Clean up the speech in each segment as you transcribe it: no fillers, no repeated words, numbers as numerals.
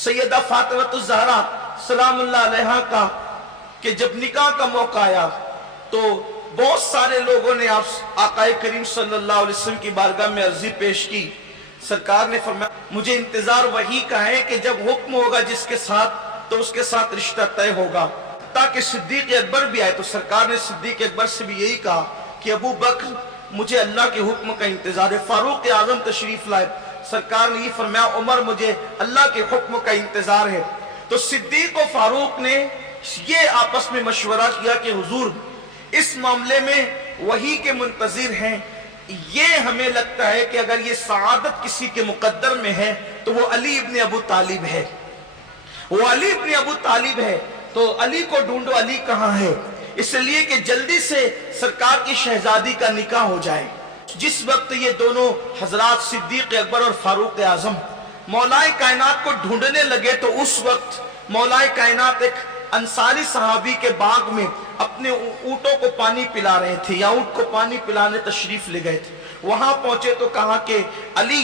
सैयदा फातिमा ज़हरा सलामुल्लाह अलैहा का कि जब निकाह का मौका आया तो बहुत सारे लोगों ने आप आकाए करीम सल्लल्लाहु अलैहि वसल्लम की बारगाह में अर्जी पेश की। सरकार ने फरमाया मुझे इंतजार वही का है कि जब हुक्म होगा जिसके साथ तो उसके साथ रिश्ता तय होगा। ताकि सिद्दीक अकबर भी आए तो सरकार ने सिद्दीक अकबर से भी यही कहा कि अबू बकर मुझे अल्लाह के हुक्म का इंतजार है। फारूक आजम तशरीफ लाए, सरकार ने ये फरमाया उमर मुझे अल्लाह के हुक्म का इंतजार है। तो सिद्दीक और फारूक ने ये आपस में मशवरा किया कि हुजूर इस मामले में वही के मुंतजिर हैं। ये हमें लगता है कि अगर ये सआदत किसी के मुकद्दर में है तो वो अली इब्न अबू तालिब है, वो अली इब्न अबू तालिब है। तो अली को ढूंढो, अली कहाँ है, इसलिए कि जल्दी से सरकार की शहजादी का निकाह हो जाए। जिस वक्त ये दोनों हजरात सिद्दीक अकबर और फारूक आजम मौलाए कायनात को ढूंढने लगे तो उस वक्त मौलाए कायनात एक अंसारी सहाबी के बाग में अपने ऊंटों को पानी पिला रहे थे या ऊंट को पानी पिलाने तशरीफ ले गए थे। वहां पहुंचे तो कहा कि अली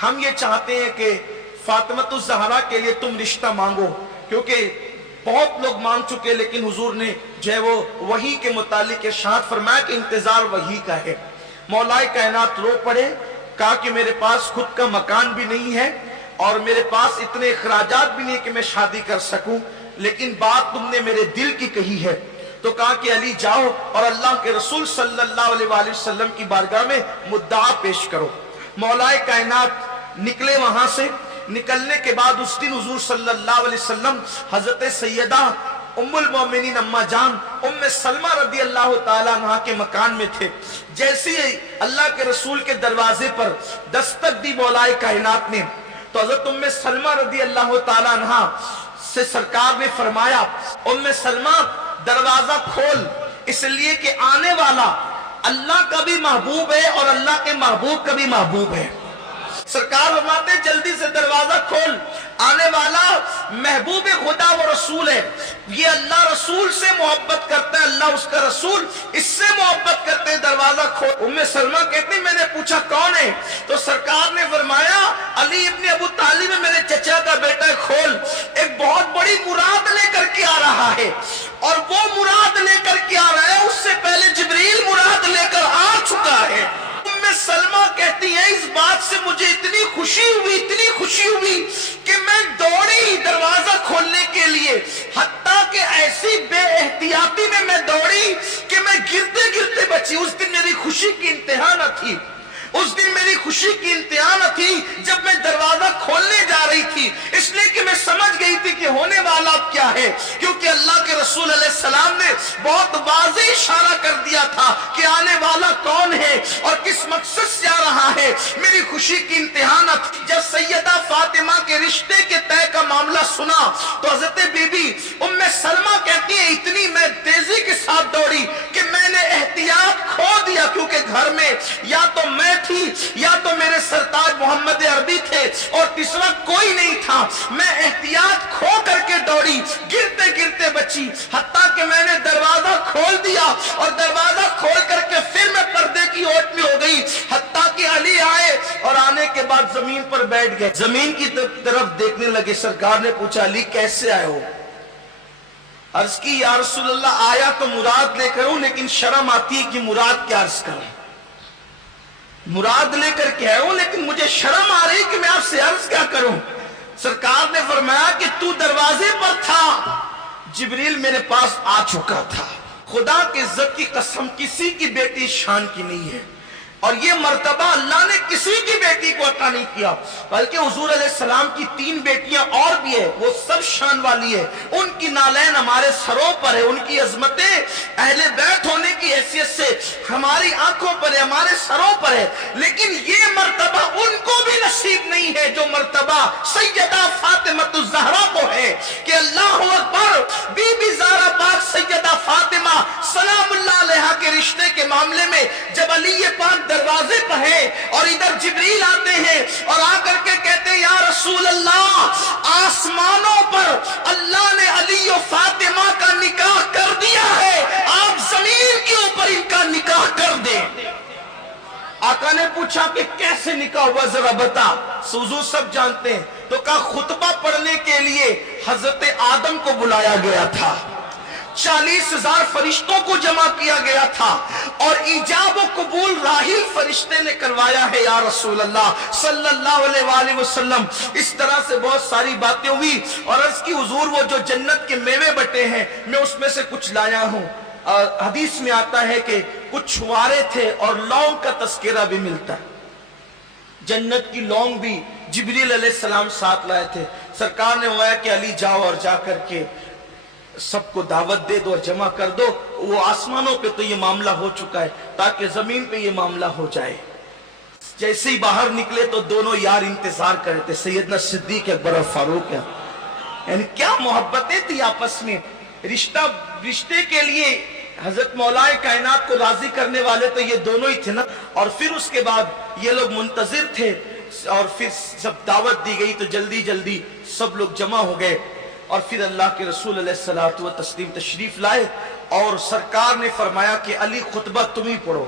हम ये चाहते हैं कि फातिमा ज़हरा के लिए तुम रिश्ता मांगो, क्योंकि बहुत लोग मांग चुके लेकिन हुजूर ने जो है वो वही के मुतालिक इरशाद फरमाया कि इंतजार वही का है। मौलाए कायनात रो पड़े, कहा कि मेरे पास खुद का मकान भी नहीं है और मेरे पास इतने अखराजात भी नहीं कि मैं शादी कर सकूं, लेकिन बात तुमने मेरे दिल की कही है। तो कहा कि अली जाओ और अल्लाह के रसूल सल्लल्लाहु अलैहि वसल्लम की बारगाह में मुद्दा पेश करो। मौलाए कायनात निकले वहां से। निकलने के बाद उस दिन हुजूर सल्लल्लाहु अलैहि वसल्लम हजरत सैयदा उम्मुल मोमिनीन अम्मा जान उम्मे सलमा रदी अल्लाह ताला अन्हा के मकान में थे। जैसे ही अल्लाह के रसूल के दरवाजे पर दस्तक दी मौलाए कायनात ने तो हजरत उम्मे सलमा रदी अल्लाह ताला अन्हा से सरकार ने फरमाया उम्मे सलमा दरवाजा खोल, इसलिए कि आने वाला अल्लाह का भी महबूब है और अल्लाह के महबूब का भी महबूब है। सरकार फरमाते जल्दी से दरवाजा खोल, आने वाला महबूब खुदा व रसूल है। ये अल्लाह रसूल से मोहब्बत करता है, अल्लाह उसका रसूल इससे मोहब्बत करते हैं, दरवाजा खोल। उम्मे सलमा कहती मैंने पूछा कौन है, तो सरकार ने फरमाया अली इब्न अबू तालिब है, मेरे चचा का बेटा, खोल। एक बहुत बड़ी मुराद लेकर के आ रहा है और वो मुराद लेकर के आ रहा है, उससे पहले जिब्रील मुराद लेकर आ चुका है। उम्मे सलमा कहती है इस बात से मुझे इतनी खुशी हुई कि मैं दौड़ी दरवाजा खोलने के लिए, हत्ता कि ऐसी बेएहतियाती में मैं दौड़ी कि मैं गिरते गिरते बची। उस दिन मेरी खुशी की इंतहा न थी, उस दिन मेरी खुशी की इंतहा न थी जब मैं दरवाजा खोलने जा रही थी, इसलिए कि मैं समझ गई थी कि होने वाला अब क्या है, क्योंकि अल्लाह के रसूल अलैहिस्सलाम ने बहुत वाज़ेह इशारा कर दिया था कि आने वाला कौन है और किस मकसद से आ रहा है। मेरी खुशी की इंतहा न थी। जब सैयदा फातिमा के रिश्ते के तय का मामला सुना तो हजरत बीबी उम्मे सलमा कहती है इतनी मैं तेजी के साथ दौड़ी कि मैंने एहतियात खो दिया, क्योंकि घर में या तो मैं थी या तो मेरे सरताज मोहम्मद अरबी थे और तीसरा कोई नहीं था। मैं एहतियात खो करके दौड़ी, गिरते गिरते बची, हत्ता कि मैंने दरवाजा खोल दिया और दरवाजा खोल करके फिर मैं पर्दे की ओट में हो गई, हत्ता कि अली आए और आने के बाद जमीन पर बैठ गए। जमीन की तरफ देखने लगे। सरकार ने पूछा अली कैसे आए हो? अर्ज की या रसूलल्लाह आया तो मुराद लेकर हूं, लेकिन शर्म आती है कि मुराद क्या अर्ज करूं। मुराद लेकर के आया हूं लेकिन मुझे शर्म आ रही कि मैं आपसे अर्ज क्या करूं। सरकार ने फरमाया कि तू दरवाजे पर था, जिब्रील मेरे पास आ चुका था। खुदा की इज्जत की कसम किसी की बेटी शान की नहीं है और ये मर्तबा अल्लाह ने किसी की बेटी को अता नहीं किया, बल्कि हुजूर अलैहिस्सलाम की 3 बेटियां और भी है, वो सब शान वाली है। उनकी नालैन हमारे सरों पर है, उनकी अजमतें अहले बैत होने की हैसियत से हमारी आंखों पर है, हमारे सरों पर है। लेकिन ये मर्तबा उनको भी नसीब नहीं है जो मर्तबा सैयदा फातिमा ज़हरा को है कि अल्लाहु अकबर, बीबी ज़हरा पाक सैयदा फातिमा सलामुल्लाह अलैहा के रिश्ते के मामले में जब अली पाक दरवाजे पर है और इधर जिब्रील आते हैं और आकर के कहते हैं या रसूल अल्लाह, आसमानों पर अल्लाह ने अली और फातिमा का निकाह कर दिया है, आप जमीन के ऊपर इनका निकाह कर दें। आका ने पूछा कि कैसे निकाह हुआ, जरा बता। हुजूर सब जानते हैं। तो कहा खुतबा पढ़ने के लिए हजरत आदम को बुलाया गया था, 40,000 फरिश्तों को जमा किया गया था, और इजाब व कबूल राहिल फरिश्ते ने करवाया है या रसूल अल्लाह सल्लल्लाहु अलैहि वसल्लम। इस तरह से बहुत सारी बातें हुई और अर्ज की हुजूर वो जो जन्नत के मेवे बटे हैं मैं उसमें से कुछ लाया हूं। हदीस में आता है कि कुछ छुआरे थे और लौंग का तस्करा भी मिलता है। जन्नत की लौंग भी जिब्रील अलैहिस्सलाम साथ लाए थे। सरकार ने बताया कि अली जाओ और जाकर के सबको दावत दे दो और जमा कर दो। वो आसमानों पे तो ये मामला हो चुका है, ताकि जमीन पे ये मामला हो जाए। जैसे ही बाहर निकले तो दोनों यार इंतजार कर रहे थे, सैयदना सिद्दीक अकबर और फारूक है। यानी क्या मोहब्बतें थी आपस में। रिश्ते के लिए हजरत मौलाए कायनात को राजी करने वाले तो ये दोनों ही थे ना। और फिर उसके बाद ये लोग मुंतजिर थे और फिर जब दावत दी गई तो जल्दी जल्दी सब लोग जमा हो गए। और फिर अल्लाह के रसूल अलैहिस्सलातु व तस्लीम तशरीफ लाए और सरकार ने फरमाया कि अली खुतबा तुम ही पढ़ो।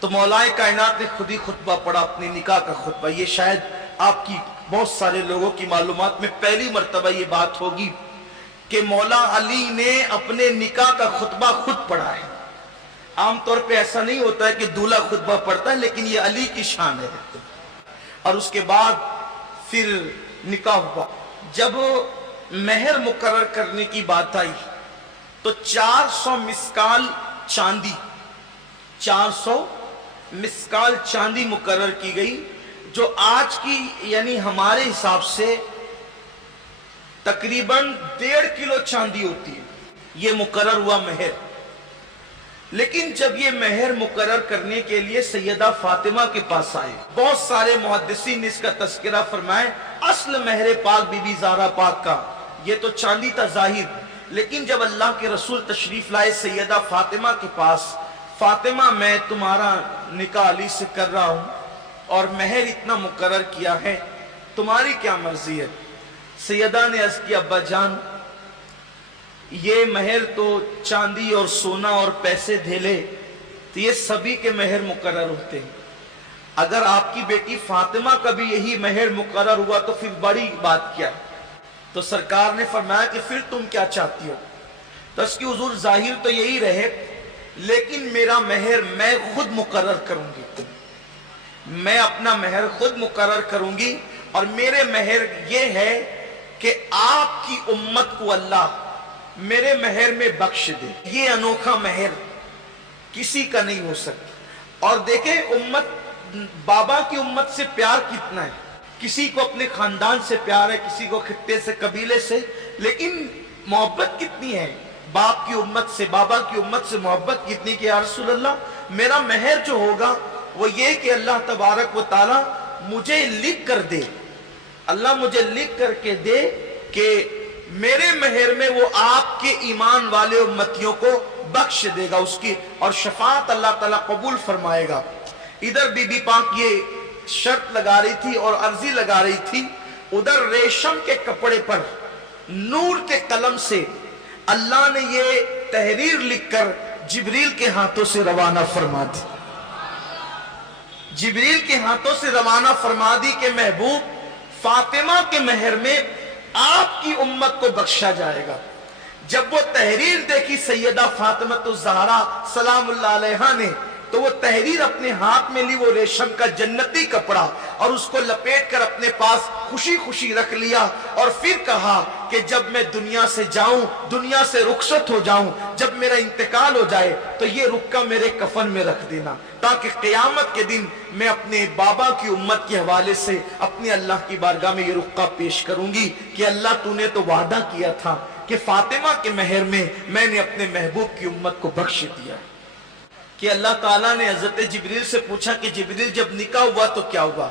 तो मौलाए कायनात ने खुद ही खुतबा पढ़ा, अपने निकाह का खुतबा। ये शायद आपकी बहुत सारे लोगों की मालूमात में पहली मर्तबा ये बात होगी कि मौला अली ने अपने निकाह का खुतबा खुद पढ़ा है। आमतौर पे ऐसा नहीं होता है कि दूल्हा खुतबा पढ़ता है, लेकिन ये अली की शान है। और उसके बाद फिर निकाह हुआ। जब मेहर मुकर्रर करने की बात आई तो 400 मिस्काल चांदी, 400 मिस्काल चांदी मुकर्रर की गई, जो आज की यानी हमारे हिसाब से तकरीबन 1.5 किलो चांदी होती है। ये मुकर्रर हुआ मेहर। लेकिन जब ये मेहर मुकर्रर करने के लिए सैयदा फातिमा के पास आए, बहुत सारे मुहद्दिसीन ने इसका तस्करा फरमाए। असल मेहर पाक बीबी ज़हरा पाक का ये तो चांदी था जाहिर, लेकिन जब अल्लाह के रसूल तशरीफ लाए सैयदा फातिमा के पास, फातिमा मैं तुम्हारा निकाह अली से कर रहा हूं और मेहर इतना मुकर्रर किया है, तुम्हारी क्या मर्जी है। सैयदा ने अर्ज किया अब्बा जान, ये मेहर तो चांदी और सोना और पैसे धेले तो ये सभी के मेहर मुकर्रर होते हैं। अगर आपकी बेटी फातिमा का भी यही मेहर मुकर्रर हुआ तो फिर बड़ी बात क्या है। तो सरकार ने फरमाया कि फिर तुम क्या चाहती हो। तो इसकी हुजूर जाहिर तो यही रहे, लेकिन मेरा मेहर मैं खुद मुकर्रर करूंगी, मैं अपना मेहर खुद मुकर्रर करूंगी। और मेरे मेहर ये है कि आपकी उम्मत को अल्लाह मेरे मेहर में बख्श दे। ये अनोखा मेहर किसी का नहीं हो सकता। और देखें उम्मत, बाबा की उम्मत से प्यार कितना है। किसी को अपने खानदान से प्यार है, किसी को खित्ते से, कबीले से, लेकिन मोहब्बत कितनी है बाप की उम्मत से, बाबा की उम्मत से मोहब्बत कितनी कि या रसूल अल्लाह मेरा मेहर जो होगा वो ये कि अल्लाह तबारक व ताला मुझे लिख कर दे, अल्लाह मुझे लिख करके दे कि मेरे मेहर में वो आपके ईमान वाले उम्मतियों को बख्श देगा उसकी, और शफाअत अल्लाह ताला कबूल फरमाएगा। इधर बीबी पाक ये शर्त लगा रही थी और अर्जी लगा रही थी, उधर रेशम के कपड़े पर नूर के कलम से अल्लाह ने ये तहरीर लिखकर जिब्रील के हाथों से रवाना फरमा दी। जिब्रील के हाथों से रवाना फरमा दी कि महबूब फातिमा के मेहर में आपकी उम्मत को बख्शा जाएगा। जब वो तहरीर देखी सैयदा फातिमा तो ज़हरा सलामुल्लाह अलैहा ने, तो वो तहरीर अपने हाथ में ली, वो रेशम का जन्नती कपड़ा, और उसको लपेट कर अपने पास खुशी खुशी रख लिया। और फिर कहा कि जब मैं दुनिया से जाऊं, दुनिया से रुखसत हो जाऊं, जब मेरा इंतकाल हो जाए तो ये रुक्का मेरे कफन में रख देना, ताकि क़यामत के दिन मैं अपने बाबा की उम्मत के हवाले से अपने अल्लाह की बारगाह में ये रुक्का पेश करूंगी कि अल्लाह तूने तो वादा किया था कि फातिमा के मेहर में मैंने अपने महबूब की उम्मत को बख्श दिया। कि अल्लाह ताला ने हजरत जिब्रील से पूछा कि जिब्रील जब निकाह हुआ तो क्या हुआ।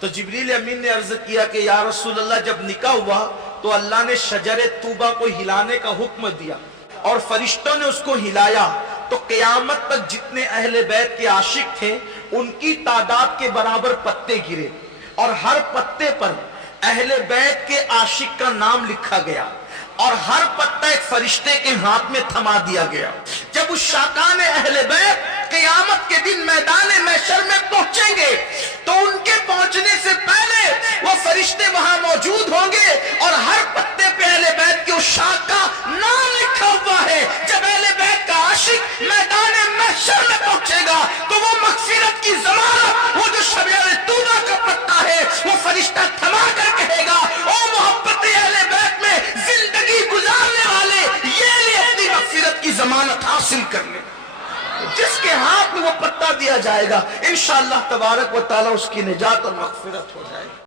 तो जिब्रील अमीन ने अर्ज किया कि या रसूल अल्लाह जब निकाह हुआ तो अल्लाह ने शजरे तूबा को हिलाने का हुक्म दिया और फरिश्तों ने उसको हिलाया, तो क़यामत तक जितने अहले बैत के आशिक थे उनकी तादाद के बराबर पत्ते गिरे, और हर पत्ते पर अहले बैत के आशिक का नाम लिखा गया, और हर पत्ता एक फरिश्ते के हाथ में थमा दिया गया। जब उस शाका ने अहले बैत قیامت کے دن میدان محشر میں پہنچیں گے تو ان کے پہنچنے سے پہلے وہ فرشتے وہاں موجود ہوں گے اور ہر پتے پہ اہل بیت کے اس شاخ کا نام لکھا ہوا ہے. جب اہل بیت کا عاشق میدان محشر میں پہنچے گا تو وہ مغفرت کی ضمانت، وہ جو شجر طوبہ کا پتا ہے، وہ فرشتہ تھما کر کہے گا او محبت اہل بیت میں زندگی گزارنے والے، یہ لے اپنی مغفرت کی ضمانت حاصل کر لے. جس کے ہاتھ میں وہ پتا دیا جائے گا انشاءاللہ تبارک و تعالی اس کی نجات اور مغفرت ہو جائے گی.